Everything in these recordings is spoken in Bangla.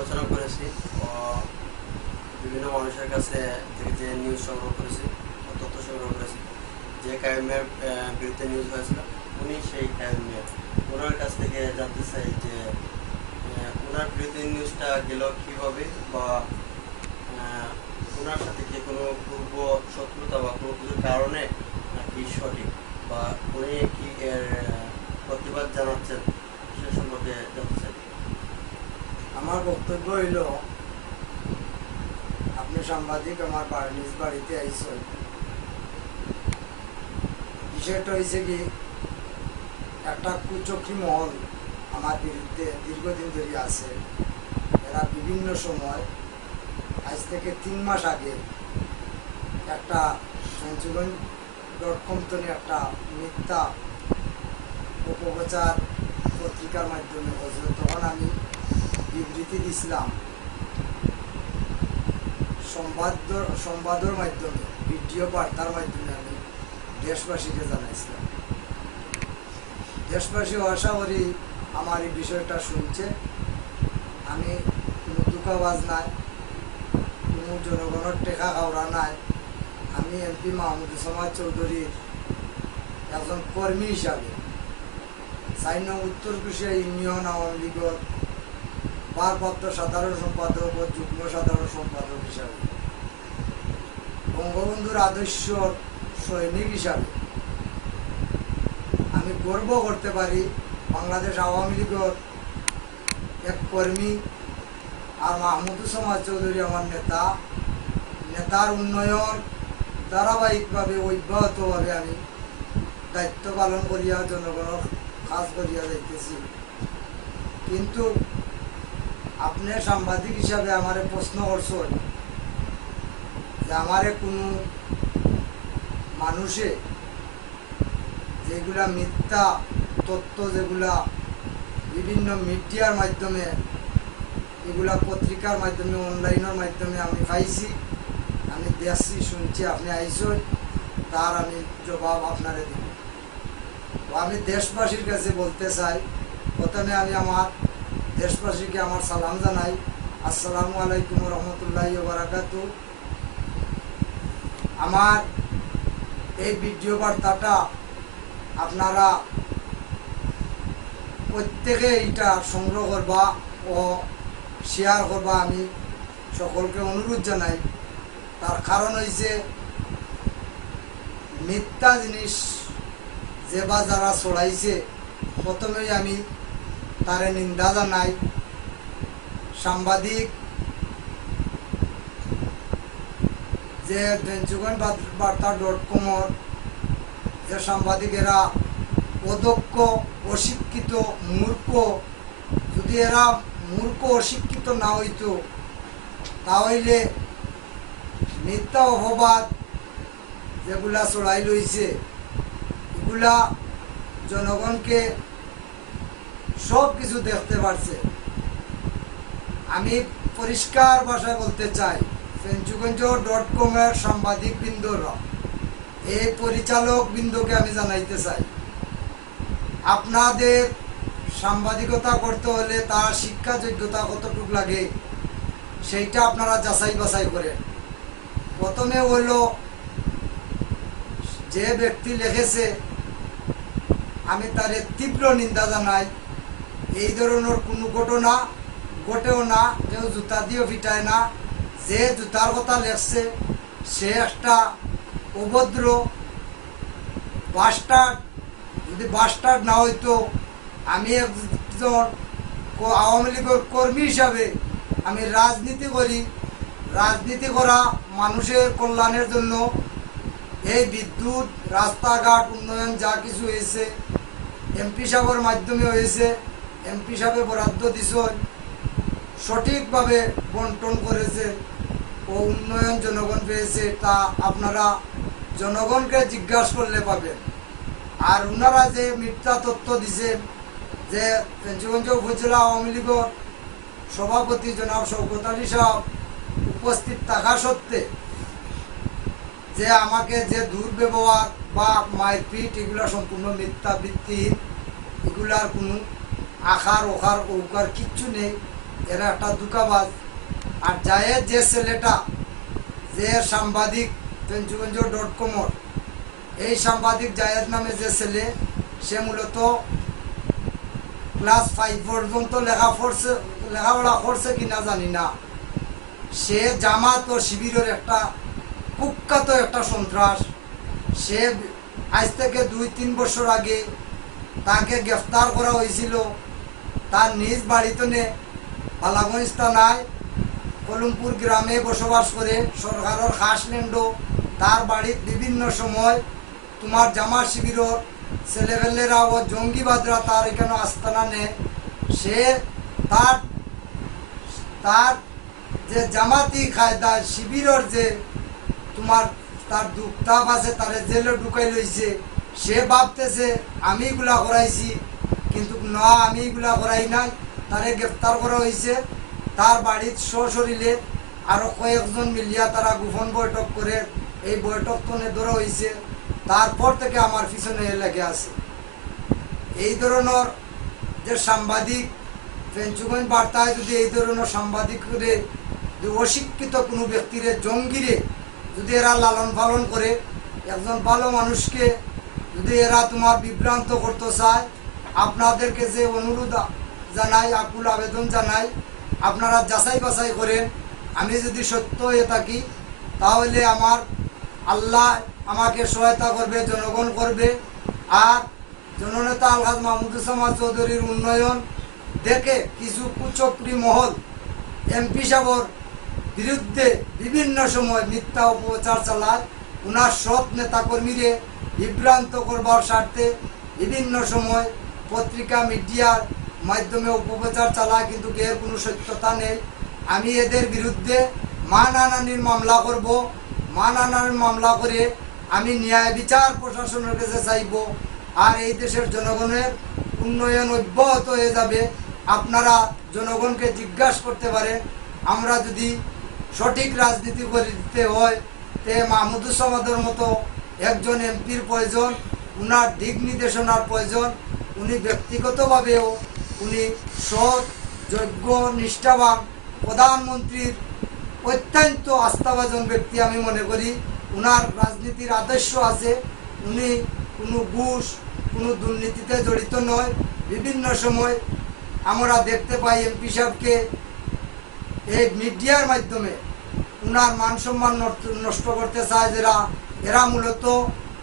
আলোচনা করেছি ও বিভিন্ন মানুষের কাছে থেকে যে নিউজ সংগ্রহ করেছি ও তথ্য সংগ্রহ করেছি। যে কাইম মিয়ার বিরুদ্ধে নিউজ হয়েছিল উনি সেই কাইম মিয়া। ওনার কাছ থেকে জানতে চাই যে ওনার বিরুদ্ধে নিউজটা গেল কীভাবে, বা ওনার সাথে কি কোনো পূর্ব শত্রুতা বা কোনো কিছুর কারণে নাকি সঠিক, বা উনি কি এর প্রতিবাদ জানাচ্ছেন সে সম্পর্কে জানতে চাই। আমার বক্তব্য হইল, আপনি সাংবাদিক আমার নিজ বাড়িতে আইসেন। বিষয়টা হয়েছে কি, একটা কুচক্রী মহল আমার বিরুদ্ধে দীর্ঘদিন ধরে আছে। এরা বিভিন্ন সময়, আজ থেকে 3 মাস আগে একটা সঞ্চুগঞ্জ.com একটা মিথ্যা অপপ্রচার পত্রিকার মাধ্যমে হয়েছিল। তখন আমি বিবৃতি দিছিলাম সংবাদের মাধ্যমে, ভিডিও বার্তার মাধ্যমে আমি দেশবাসীকে জানাইছিলাম। দেশবাসী আশা করি আমার এই বিষয়টা শুনছে। আমি কোনো দুঃখাবাজ নাই, কোনো জনগণের টেকা খাওয়া নাই। আমি এমপি মাহমুদুজ্জামান চৌধুরীর একজন কর্মী হিসাবে 4 নং উত্তর কুশিয়া ইউনিয়ন আওয়ামী লীগের ভারপ্রাপ্ত সাধারণ সম্পাদক ও যুগ্ম সাধারণ সম্পাদক হিসাবে, বঙ্গবন্ধুর আদর্শর সৈনিক হিসাবে আমি গর্ব করতে পারি বাংলাদেশ আওয়ামী লীগের এক কর্মী। আর মাহমুদুজ্জামান চৌধুরী আমার নেতার উন্নয়ন ধারাবাহিকভাবে অব্যাহতভাবে আমি দায়িত্ব পালন করিয়া জনগণের কাজ করিয়া যাইতেছি। কিন্তু আপনি সাংবাদিক হিসাবে আমারে প্রশ্ন করছেন যে আমারে কোনো মানুষে যেগুলা মিথ্যা তথ্য, যেগুলা বিভিন্ন মিডিয়ার মাধ্যমে, এগুলা পত্রিকার মাধ্যমে, অনলাইনের মাধ্যমে আমি পাইছি, আমি দেখছি, শুনছি, আপনি আইসন, তার আমি জবাব আপনারে দিব। তো আমি দেশবাসীর কাছে বলতে চাই, প্রথমে আমি আমার দেশবাসীকে আমার সালাম জানাই। আসসালামু আলাইকুম রহমতুল্লাহি ওয়া বারাকাতুহু। আমার এই ভিডিও বার্তাটা আপনারা প্রত্যেকে এটা সংগ্রহ করবা ও শেয়ার করবা, আমি সকলকে অনুরোধ জানাই। তার কারণ হয়েছে, মিথ্যা জিনিস যে বা যারা ছড়াইছে, প্রথমেই আমি তারে নিন্দা জানাই। সাংবাদিক যে সঞ্চুগঞ্জবার্তা.com যে সাংবাদিকেরা অদক্ষ, অশিক্ষিত, মূর্খ, যদি এরা মূর্খ অশিক্ষিত না হইতো তাহলে মিথ্যা অপবাদ যেগুলা ছড়াই লইছে এগুলা জনগণকে সব কিছু দেখতে পারছে। আমি পরিষ্কার ভাষায় বলতে চাই, সঞ্চুগঞ্জ.com সাংবাদিক বৃন্দরা, এই পরিচালক বৃন্দকে আমি জানাইতে চাই, আপনাদের সাংবাদিকতা করতে হলে তার শিক্ষা যোগ্যতা কতটুকু লাগে সেইটা আপনারা যাচাই বাছাই করেন। প্রথমে হইল, যে ব্যক্তি লিখেছে আমি তার তীব্র নিন্দা জানাই। এই ধরনের কোনো ঘটনা ঘটেও না, কেউ জুতা দিয়েও ফিটায় না। যে জুতার কথা লেখছে সে একটা অভদ্র বাস্টার্ড। যদি বাস্টার্ড না হইতো, আমি একজন আওয়ামী লীগের কর্মী হিসাবে আমি রাজনীতি করি। রাজনীতি করা মানুষের কল্যাণের জন্য। এই বিদ্যুৎ, রাস্তাঘাট উন্নয়ন যা কিছু হয়েছে এমপি সাহেবের মাধ্যমে হয়েছে। এমপি সাহেব বরাদ্দ দিছেন, সঠিকভাবে বন্টন করেছে ও উন্নয়ন জনগণ পেয়েছে, তা আপনারা জনগণকে জিজ্ঞাসা করলে পাবেন। আর ওনারা যে মিথ্যা তথ্য দিছেন, যে সঞ্চুগঞ্জ উপজেলা আওয়ামী লীগের সভাপতি জনাব শওকত আলী সাহেব উপস্থিত থাকা সত্ত্বে যে আমাকে যে দুর্ব্যবহার বা মারপিট, এগুলা সম্পূর্ণ মিথ্যা, ভিত্তিহীন। এগুলার কোনো আকার ওকার কিচ্ছু নেই। এরা একটা দুকাবাজ। আর জায়েদ যে ছেলেটা, যে সাংবাদিক পঞ্চগঞ্জ.com এই সাংবাদিক জায়েদ নামে যে ছেলে, সে মূলত ক্লাস 5 পর্যন্ত লেখাপড়া করছে কিনা জানি না। সে জামাত ও শিবিরের একটা কুখ্যাত একটা সন্ত্রাস। সে আজ থেকে 2-3 বছর আগে তাকে গ্রেফতার করা হয়েছিল তার নিজ বাড়িতে বালাগঞ্জ থানায় কলমপুর গ্রামে বসবাস করে সরকারের খাসল্যান্ড। তার বাড়ির বিভিন্ন সময় তোমার জামাত শিবিরের ছেলেবেলেরা ও জঙ্গিবাদরা তার এখানে আস্তানা নেয়। সে তার যে জামাতি কায়দা শিবিরের যে তোমার তার দুঃখতাপ আছে, তারে জেলে ঢুকাই লইছে। সে ভাবতেছে আমি এগুলা করাইছি, কিন্তু না, আমি এগুলা করাই নাই। তারে গ্রেফতার করা হয়েছে। তার বাড়ির সশরীরে আরো কয়েকজন মিলিয়া তারা গোপন বৈঠক করে এই বৈঠক তনে ধরা হয়েছে। তারপর থেকে আমার পিছনে লেগে আছে। এই ধরনের যে সাংবাদিক পঞ্চগঞ্জ বার্তায় যদি এই ধরনের সাংবাদিকরে অশিক্ষিত কোনো ব্যক্তিরে জঙ্গিরে যদি এরা লালন পালন করে, একজন ভালো মানুষকে যদি এরা তোমার বিভ্রান্ত করতে চায়, আপনাদেরকে যে অনুরোধ জানাই, আকুল আবেদন জানাই, আপনারা যাচাই বাছাই করেন। আমি যদি সত্য হয়ে থাকি তাহলে আমার আল্লাহ আমাকে সহায়তা করবে, জনগণ করবে। আর জননেতা আলহাজ মাহমুদুজ্জামান চৌধুরীর উন্নয়ন দেখে কিছু কুচক্রী মহল এমপি সাহেবের বিরুদ্ধে বিভিন্ন সময় মিথ্যা অপপ্রচার চালায়। উনার সৎ নেতাকর্মীরে বিভ্রান্ত করবার স্বার্থে বিভিন্ন সময় পত্রিকা মিডিয়ার মাধ্যমে অপপ্রচার চালায়, কিন্তু এর কোনো সত্যতা নেই। আমি এদের বিরুদ্ধে মানহানির মামলা করব। মানহানির মামলা করে আমি ন্যায় বিচার প্রশাসনের কাছে চাইব। আর এই দেশের জনগণের উন্নয়ন অব্যাহত হয়ে যাবে। আপনারা জনগণকে জিজ্ঞাসা করতে পারেন, আমরা যদি সঠিক রাজনীতি করতে হয় তে মাহমুদুজ্জামানের মতো একজন এমপির প্রয়োজন, উনার দিক নির্দেশনার প্রয়োজন। উনি ব্যক্তিগতভাবেও উনি সৎ, যোগ্য, নিষ্ঠাবান, প্রধানমন্ত্রীর অত্যন্ত আস্থাভাজন ব্যক্তি আমি মনে করি। উনার রাজনীতির আদর্শ আছে। উনি কোনো ঘুষ, কোনো দুর্নীতিতে জড়িত নয়। বিভিন্ন সময় আমরা দেখতে পাই এমপি সাহেবকে এই মিডিয়ার মাধ্যমে উনার মান সম্মান নষ্ট করতে চায় যারা। এরা মূলত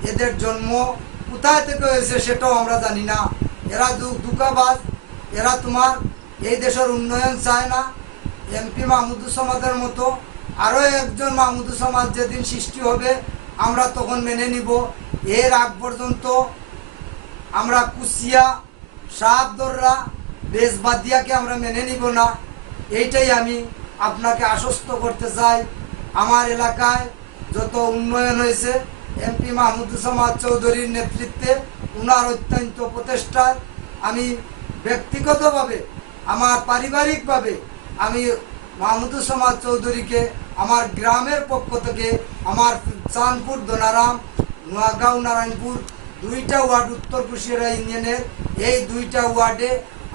এদের জন্ম কোথায় থেকে হয়েছে সেটাও আমরা জানি না। এরা দুকাবাজ। এরা তোমার এই দেশের উন্নয়ন চায় না। এমপি মাহমুদুজ্জামানের মতো আরও একজন মাহমুদুজ্জামান যেদিন সৃষ্টি হবে আমরা তখন মেনে নিব। এর আগ পর্যন্ত আমরা কুচিয়া, শাহাবদররা, বেজবাদিয়াকে আমরা মেনে নিব না। এইটাই আমি আপনাকে আশ্বস্ত করতে চাই। আমার এলাকায় যত উন্নয়ন হয়েছে এমপি মাহমুদুজ্জামান চৌধুরীর নেতৃত্বে, উনার অত্যন্ত প্রচেষ্টায় আমি ব্যক্তিগতভাবে, আমার পারিবারিকভাবে আমি মাহমুদুজ্জামান চৌধুরীকে আমার গ্রামের পক্ষ থেকে, আমার চাঁদপুর, দোনারাম, নোয়াগাঁও, নারায়ণপুর 2টা ওয়ার্ড উত্তর কুশিয়ারা ইউনিয়নের এই 2টা ওয়ার্ডে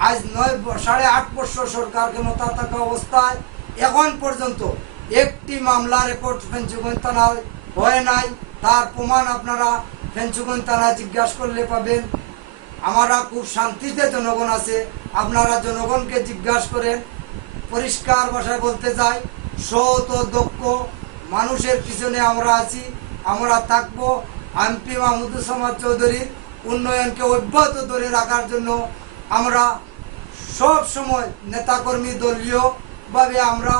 আজ 8.5 বছর সরকার ক্ষমতা থাকা অবস্থায় এখন পর্যন্ত একটি মামলা রেকর্ড পঞ্চগঞ্জ থানায় হয় নাই। তার প্রমাণ আপনারা পঞ্চগঞ্জ থানায় জিজ্ঞাসা করলে পাবেন। আমরা খুব শান্তিতে জনগণ আছে। আপনারা জনগণকে জিজ্ঞাসা করেন। পরিষ্কার ভাষায় বলতে চাই, সৎ ও দক্ষ মানুষের পিছনে আমরা আছি, আমরা থাকবো। এমপি মাহমুদুজ্জামান চৌধুরীর উন্নয়নকে অব্যাহত ধরে রাখার জন্য আমরা সব সময় নেতাকর্মী দলীয়ভাবে আমরা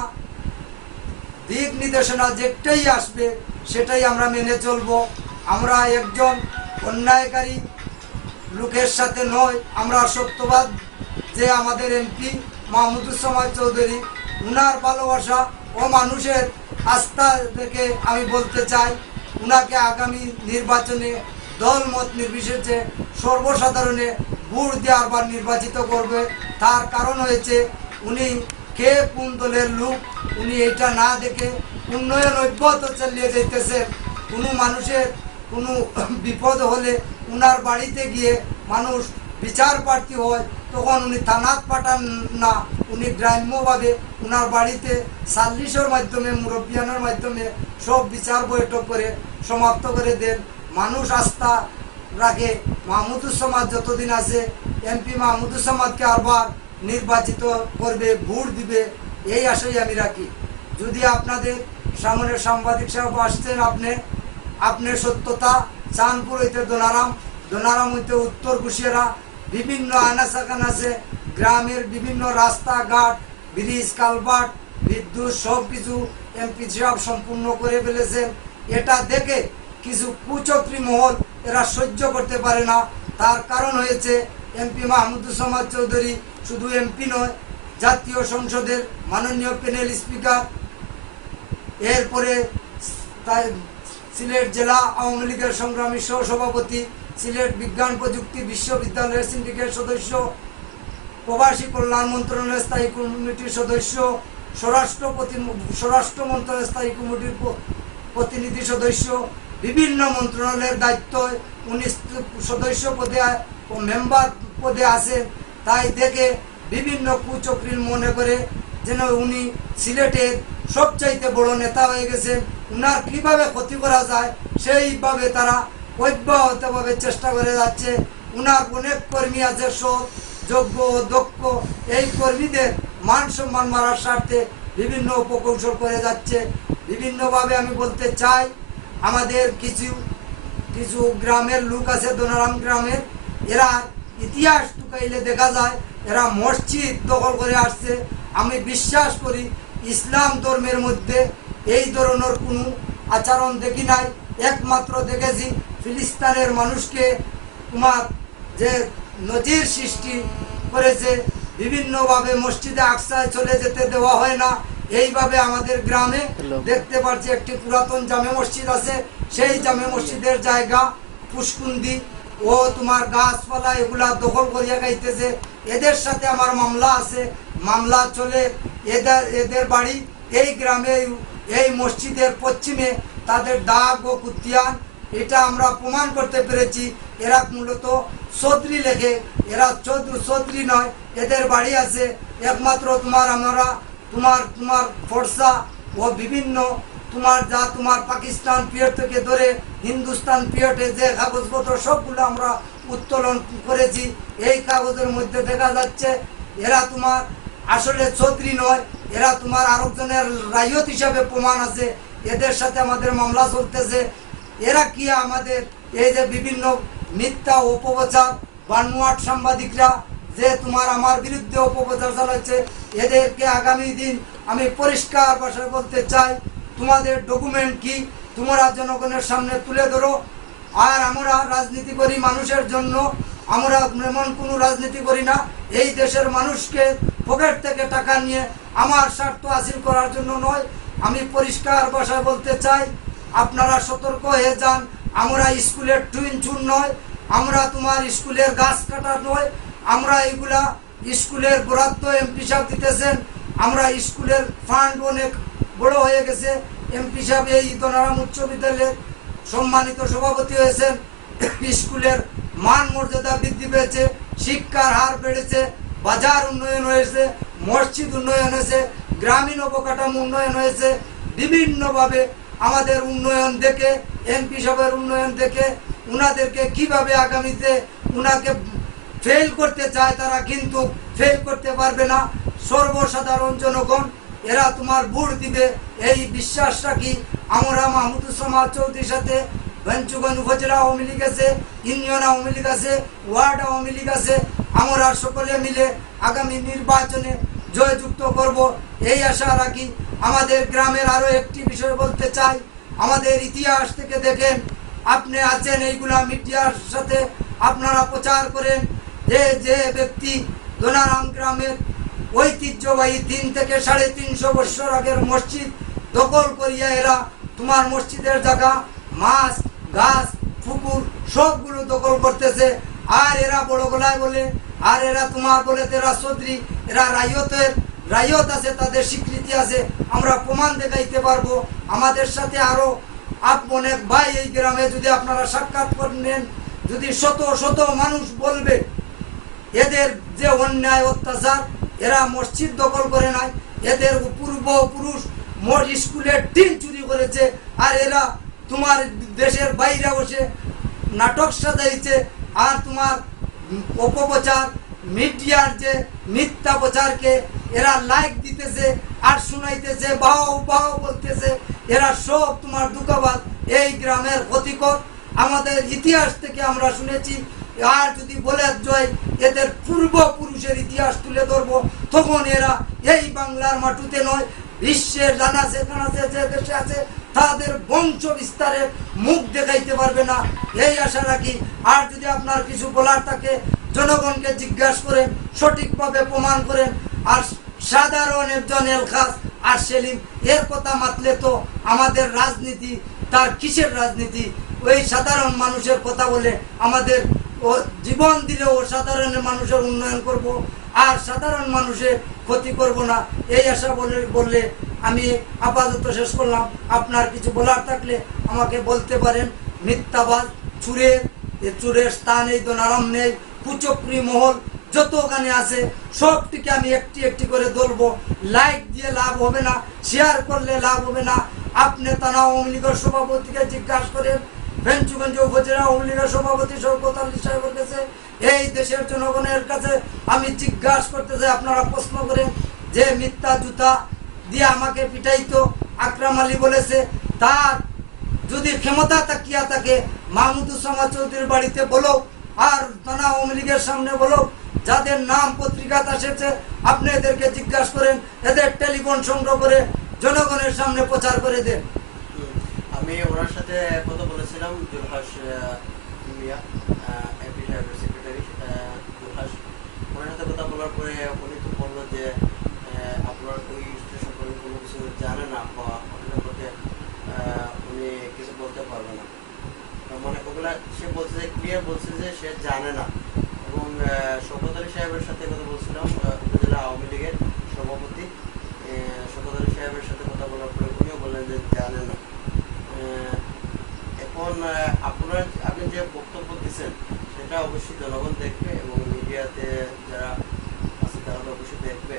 দিক নির্দেশনা যেটাই আসবে সেটাই আমরা মেনে চলব। আমরা একজন অন্যায়কারী লোকের সাথে নয়। আমরা সত্যবাদ যে আমাদের এমপি মাহমুদুজ্জামান চৌধুরী, উনার ভালোবাসা ও মানুষের আস্থা থেকে আমি বলতে চাই, উনাকে আগামী নির্বাচনে দলমত নির্বিশেষে সর্বসাধারণে ভোট দেওয়ার পর নির্বাচিত করবে। তার কারণ হয়েছে উনি কে কোন দলের লোক উনি এটা না দেখে উন্নয়ন অব্যাহত চালিয়ে যেতেছে। কোনো মানুষের কোনো বিপদ হলে উনার বাড়িতে গিয়ে মানুষ বিচার প্রার্থী হয়, তখন উনি থানাত পাঠান না, উনি গ্রাম্যভাবে উনার বাড়িতে সাল্লিশের মাধ্যমে মুরব্বিয়ানের মাধ্যমে সব বিচার বৈঠক করে সমাপ্ত করে দেন। মানুষ আস্থা রাখে মাহমুদুর সমাজ যতদিন আছে, এমপি মাহমুদুর সমাজকে আরবার নির্বাচিত করবে, ভোট দিবে, এই আশাই আমি রাখি। যদি আপনাদের সামনে সাংবাদিক সাহেব আসছেন, আপনি সত্যতা, চাঁদপুর হইতে দোনারাম, দোনারাম হইতে উত্তর কুশিয়ারা, বিভিন্ন আনাচাকান আছে, গ্রামের বিভিন্ন রাস্তাঘাট, ব্রিজ, কালভার্ট, বিদ্যুৎ সব কিছু এমপি সাহেব সম্পূর্ণ করে ফেলেছেন। এটা দেখে কিছু কুচক্রী মহল এরা সহ্য করতে পারে না। তার কারণ হয়েছে এমপি মাহমুদুর সমাজ চৌধুরী শুধু এমপি নয়, জাতীয় সংসদের মাননীয় প্যানেল স্পিকার, এরপরে তাই সিলেট জেলা আওয়ামী লীগের সংগ্রামী সহসভাপতি, সিলেট বিজ্ঞান প্রযুক্তি বিশ্ববিদ্যালয়ের সিন্ডিকেট সদস্য, প্রবাসী কল্যাণ মন্ত্রণালয়ের স্থায়ী কমিটির সদস্য, স্বরাষ্ট্র মন্ত্রণালয়ের স্থায়ী কমিটির প্রতিনিধি সদস্য, বিভিন্ন মন্ত্রণালয়ের দায়িত্ব উনি সদস্য পদে ও মেম্বার পদে আছেন। তাই দেখে বিভিন্ন কুচক্রী মনে করে যেন উনি সিলেটের সবচাইতে বড় নেতা হয়ে গেছেন, উনার কিভাবে ক্ষতি করা যায় সেইভাবে তারা অব্যাহতভাবে চেষ্টা করে যাচ্ছে। উনার অনেক কর্মী আছে সৎ, যোগ্য, দক্ষ, এই কর্মীদের মান সম্মান মারার স্বার্থে বিভিন্ন উপকৌশল করে যাচ্ছে। বিভিন্নভাবে আমি বলতে চাই, আমাদের কিছু গ্রামের লোক আছে, দোনারাম গ্রামের, এরা ইতিহাস টুকাইলে দেখা যায় এরা মসজিদ দখল করে আসছে। আমি বিশ্বাস করি ইসলাম ধর্মের মধ্যে এই ধরনের কোনো আচরণ দেখি নাই। একমাত্র দেখেছি ফিলিস্তিনের মানুষকে তোমার যে নজির সৃষ্টি করেছে, বিভিন্নভাবে মসজিদে আকসায় চলে যেতে দেওয়া হয় না। এইভাবে আমাদের গ্রামে দেখতে পাচ্ছি একটি পুরাতন জামে মসজিদ আছে, সেই জামে মসজিদের জায়গা পুষ্কুন্দি ও তোমার গাছপালা এগুলা দখল করিয়া গাইতেছে। এদের সাথে আমার মামলা আছে, মামলা চলে। এদের বাড়ি এই গ্রামে, এই মসজিদের পশ্চিমে তাদের দাগ ও কুতিয়ান, এটা আমরা প্রমাণ করতে পেরেছি। এরা মূলত চৌধুরী লেখে, এরা চৌধুরী নয়, এদের বাড়ি আছে একমাত্র তোমার ফোর্সা ও বিভিন্ন তোমার পাকিস্তান পিরিয়ড থেকে ধরে হিন্দুস্তান পিরিয়ডে যে কাগজপত্র সবগুলো আমরা উত্তোলন করেছি। এই কাগজের মধ্যে দেখা যাচ্ছে এরা তোমার আসলে চৌধুরী নয়, এরা তোমার আরেকজনের রায়ত হিসাবে প্রমাণ আছে। এদের সাথে আমাদের মামলা চলতেছে। এরা কি আমাদের এই যে বিভিন্ন মিথ্যা অপপ্রচার, বানোয়াট সাংবাদিকরা যে তোমার আমার বিরুদ্ধে অপপ্রচার চালাচ্ছে, এদেরকে আগামী দিন আমি পরিষ্কার ভাষায় বলতে চাই, তোমাদের ডকুমেন্ট কি তোমরা জনগণের সামনে তুলে ধরো। আর আমরা রাজনীতি করি মানুষের জন্য, আমরা এমন কোনো রাজনীতি করি না এই দেশের মানুষকে পকেট থেকে টাকা নিয়ে আমার স্বার্থ হাসিল করার জন্য নয়। আমি পরিষ্কার ভাষায় বলতে চাই, আপনারা সতর্ক হয়ে যান। আমরা স্কুলের টুইন চুন নয়, আমরা তোমার স্কুলের গাছ কাটা নয়, আমরা এইগুলা স্কুলের বরাদ্দ এমপি সাহেব দিতেছেন। আমরা স্কুলের ফান্ড অনেক বড় হয়ে গেছে। এমপি সাহেব এই দোনারাম উচ্চ বিদ্যালয়ের সম্মানিত সভাপতি হয়েছেন। স্কুলের মান মর্যাদা বৃদ্ধি পেয়েছে, শিক্ষার হার বেড়েছে, বাজার উন্নয়ন হয়েছে, মসজিদ উন্নয়ন হয়েছে, গ্রামীণ অবকাঠামো উন্নয়ন হয়েছে। বিভিন্নভাবে আমাদের উন্নয়ন দেখে, এমপি সাহেবের উন্নয়ন দেখে উনাদেরকে কিভাবে আগামীতে উনাকে ফেল করতে চায়, তারা কিন্তু ফেল করতে পারবে না। সর্বসাধারণ জনগণ এরা তোমার ভোট দিবে এই বিশ্বাস রাখি। আমরা মাহমুদুর সমাজ চৌধুরীর সাথে ভেঞ্চুগঞ্জ উপজেলা আওয়ামী লীগ আছে, ইউনিয়ন আওয়ামী লীগ আছে, ওয়ার্ড আওয়ামী লীগ আছে, আমরা সকলে মিলে আগামী নির্বাচনে জয়যুক্ত করব এই আশা রাখি। আমাদের গ্রামের আরো একটি বিষয় বলতে চাই, আমাদের ইতিহাস থেকে দেখেন, আপনি আছেন এইগুলা মিডিয়ার সাথে আপনারা প্রচার করেন যে ব্যক্তি দোনারাম গ্রামের ঐতিহ্যবাহী 3 থেকে 350 বছর আগের মসজিদ দখল করিয়া এরা তোমার মসজিদের জায়গা, মাছ, গাছ, পুকুর সবগুলো দখল করতেছে। আর এরা বড় গলায় বলে, আর এরা তোমার বলে এরা চৌধুরী, এরা রায়ত আছে, তাদের স্বীকৃতি আছে, আমরা প্রমাণ দেখাইতে পারবো। আমাদের সাথে আরো অনেক ভাই এই গ্রামে যদি আপনারা সাক্ষাৎ করে নেন, যদি শত শত মানুষ বলবে এদের যে অন্যায় অত্যাচার, এরা মসজিদ দখল করে নাই, এদের পূর্বপুরুষ স্কুলের টিন চুরি করেছে, আর এরা তোমার দেশের বাইরে বসে নাটক সাজাইছে, আর তোমার অপপ্রচার মিডিয়ার যে মিথ্যা প্রচারকে এরা লাইক দিতেছে আর শুনাইতেছে, বাও বাও বলতেছে। এরা সব তোমার দুঃখবাদ, এই গ্রামের ক্ষতিকর। আমাদের ইতিহাস থেকে আমরা শুনেছি, আর যদি বলে জয় এদের পূর্বপুরুষের ইতিহাস তুলে ধরবো, তখন এরা এই বাংলার মাটিতে নয়, বিশ্বের জানাছে যে দেশে আছে তাদের বংশ বিস্তারের মুখ দেখাইতে পারবে না, এই আশা রাখি। আর যদি আপনার কিছু বলার থাকে জনগণকে জিজ্ঞাসা করেন, সঠিকভাবে প্রমাণ করেন। আর সাধারণ একজন এলখাস আর সেলিম এর কথা মাতলে তো আমাদের রাজনীতি তার কিসের রাজনীতি? ওই সাধারণ মানুষের কথা বলে আমাদের ও জীবন দিলে ও সাধারণ মানুষের উন্নয়ন করব, আর সাধারণ মানুষের ক্ষতি করব না, এই আশা বললে আমি আপাতত শেষ করলাম। আপনার কিছু বলার থাকলে আমাকে বলতে পারেন। মিথ্যাবাদ চুরের স্থান এই দোনারাম নেই, কুচক্রি মহল যতখানে আছে সবটিকে আমি একটি একটি করে ধরবো। লাইক দিয়ে লাভ হবে না, শেয়ার করলে লাভ হবে না। আপনি থানা আওয়ামী লীগের সভাপতিকে জিজ্ঞাসা করেন, বেঞ্চুগঞ্জ উপজেলা আওয়ামী লীগের সভাপতি শওকত আলী সাহেবের কাছে, এই দেশের জনগণের কাছে আমি জিজ্ঞাসা করতে চাই, আপনারা প্রশ্ন করেন যে মিথ্যা জুতা দিয়ে আমাকে পিটাইতো আকরাম আলী বলেছে, তার যদি ক্ষমতা তাকিয়া থাকে মাহমুদুজ্জামান চৌধুরীর বাড়িতে বলো, আর থানা আওয়ামী লীগের সামনে বলো, যাদের নাম পত্রিকাতে এসেছে আপনি এদেরকে জিজ্ঞাসা করেন, এদের টেলিফোন সংগ্রহ করে জনগণের সামনে প্রচার করে দেন। আমি ওনার সাথে কথা বলেছিলাম, জুলহাস মিয়া এমপি সাহেবের সেক্রেটারি জুলহাস। ওনার সাথে কথা বলার পরে উনি তো বললো যে আপনার ওই স্টেশন সম্পর্কে কোনো কিছু জানে না, বা ওটার মধ্যে উনি কিছু বলতে পারবে না। মানে ওগুলা সে বলছে যে ক্লিয়ার বলছে যে সে জানে না। এবং শওকত আলী সাহেবের সাথে কথা বলছিলাম, উপজেলা আওয়ামী লীগের সভাপতি। শওকত আলী সাহেবের সাথে কথা বলার পরে উনিও বললেন যে জানে না। এখন আপনি যে বক্তব্য দিচ্ছেন সেটা অবশ্যই জনগণ দেখবে, এবং মিডিয়াতে যারা আছে তারা অবশ্যই দেখবে,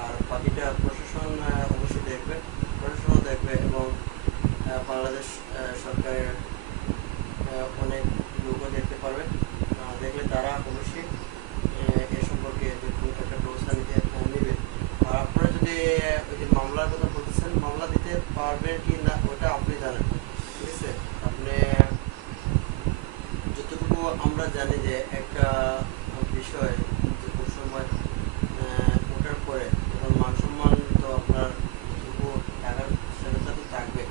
আর বাকিটা প্রশাসন অবশ্যই দেখবে, প্রশাসনও দেখবে, এবং বাংলাদেশ সরকারের অনেক লোকও দেখতে পারবে। দেখলে তারা অবশ্যই এ সম্পর্কে যে কোনো একটা ব্যবস্থা নেবে। আর আপনারা যদি ওই যে মামলার কথা বলতেছেন, মামলা দিতে পারবেন কি না ওটা আপনি জানেন, ঠিক আছে? আপনি যতটুকু আমরা জানি যে একটা বিষয় যে কোনো সময় ওঠার পরে তখন মান সম্মান তো আপনার যতটুকু টাকার সেটা তো থাকবে।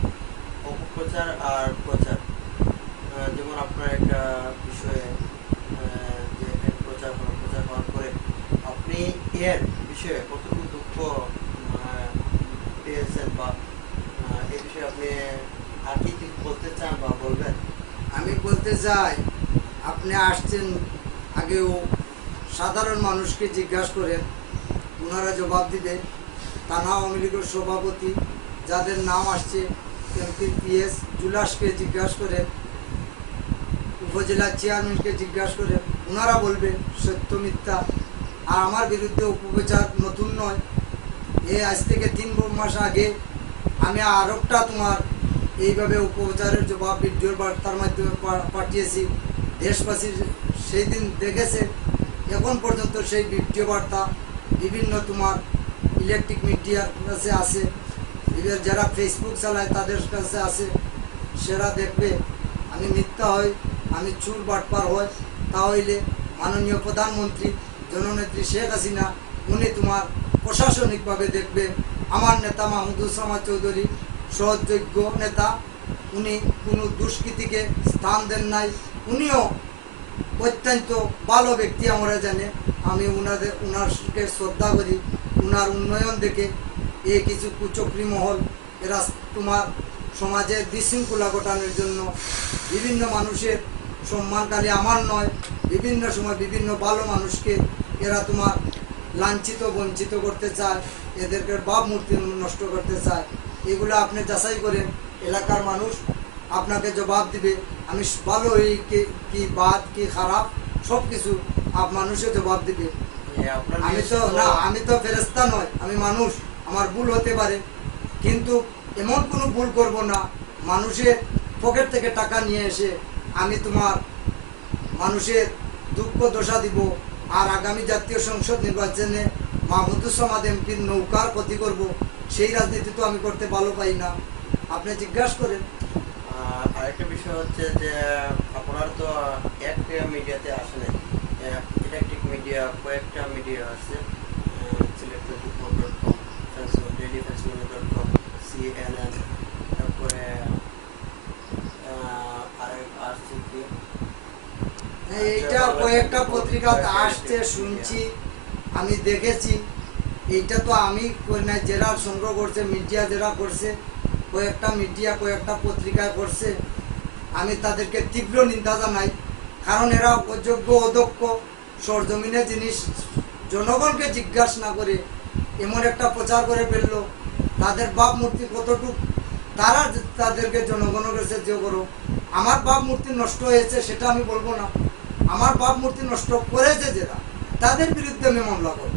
অপপ্রচার আর প্রচার, যেমন আপনার একটা বিষয়ে যে প্রচার হওয়ার পরে আপনি এর বিষয়ে কতটুকু দুঃখ পেয়েছেন, বা এই বিষয়ে আপনি আর কি বলতে চান বা বলবেন? আমি বলতে চাই, আপনি আসছেন, আগেও সাধারণ মানুষকে জিজ্ঞাসা করেন, ওনারা জবাব দিবে। থানা আওয়ামী লীগের সভাপতি যাদের নাম আসছে, এমপি পিএস জুলাসকে জিজ্ঞাসা করেন, উপজেলা চেয়ারম্যানকে জিজ্ঞাসা করেন, ওনারা বলবে সত্য মিথ্যা। আর আমার বিরুদ্ধে অপপ্রচার নতুন নয়, আজ থেকে 3 মাস আগে আমি আরেকটা তোমার এইভাবে উপপ্রচারের জবাব ভিডিওর বার্তার মাধ্যমে পাঠিয়েছি। দেশবাসী সেই দিন দেখেছে, এখন পর্যন্ত সেই ভিডিও বার্তা বিভিন্ন তোমার ইলেকট্রিক মিডিয়ার কাছে আছে, যারা ফেসবুক চালায় তাদের কাছে আছে, সেরা দেখবে। আমি মিথ্যা হই, আমি চুর বাটপার হই, তাহলে মাননীয় প্রধানমন্ত্রী জননেত্রী শেখ হাসিনা উনি তোমার প্রশাসনিকভাবে দেখবেন। আমার নেতা মাহমুদুজ্জামান চৌধুরী সহযোগ্য নেতা, উনি কোনো দুষ্কৃতিকে স্থান দেন নাই, উনিও অত্যন্ত ভালো ব্যক্তি আমরা জানে। আমি ওনারকে শ্রদ্ধা করি, ওনার উন্নয়ন দেখে এই কিছু কুচক্রি মহল এরা তোমার সমাজের বিশৃঙ্খলা ঘটানোর জন্য বিভিন্ন মানুষের সম্মানকালী আমার নয়, বিভিন্ন সময় বিভিন্ন ভালো মানুষকে এরা তোমার লাঞ্ছিত বঞ্চিত করতে চায়, এদেরকে ভাবমূর্তি নষ্ট করতে চায়। এগুলো আপনি যাচাই করেন, এলাকার মানুষ আপনাকে জবাব দিবে। আমি ভালো কি বাদ কি খারাপ সব কিছু মানুষে জবাব দিবে। আপনার আমি news তো না, আমি তো ফেরেশতা নয়, আমি মানুষ, আমার ভুল হতে পারে, কিন্তু এমন কোনো ভুল করব না মানুষের পকেট থেকে টাকা নিয়ে এসে আমি তোমার মানুষের দুঃখ দশা দিব আর আগামী জাতীয় সংসদ নির্বাচনে মাহমুদুজ্জামান এমপির নৌকার ক্ষতি করব, সেই রাজনীতি তো আমি করতে ভালো পাই না। আপনি জিজ্ঞাসা করেন। আরেকটা বিষয় হচ্ছে যে আপনার তো একটা মিডিয়াতে আসে নাই, ইলেকট্রিক মিডিয়া কয়েকটা মিডিয়া আছে, সিলেক্ট24.com, ডেইলি ফেসবুক.com, CNN, তারপরে আরেক আসছে কি এইটা কয়েকটা পত্রিকাতে আসছে শুনছি, আমি দেখেছি। এইটা তো আমি করি না, যারা সংগ্রহ করছে মিডিয়া যারা করছে, কয়েকটা মিডিয়া কয়েকটা পত্রিকায় করছে, আমি তাদেরকে তীব্র নিন্দা জানাই। কারণ এরা অযোগ্য অদক্ষ সরজমিনে জিনিস জনগণকে জিজ্ঞাসা না করে এমন একটা প্রচার করে ফেললো। তাদের বাপ মূর্তি কতটুকু তারা তাদেরকে জনগণের কাছে যে করো, আমার বাপ মূর্তি নষ্ট হয়েছে সেটা আমি বলবো না, আমার বাপ মূর্তি নষ্ট করেছে যারা তাদের বিরুদ্ধে আমি মামলা করবো।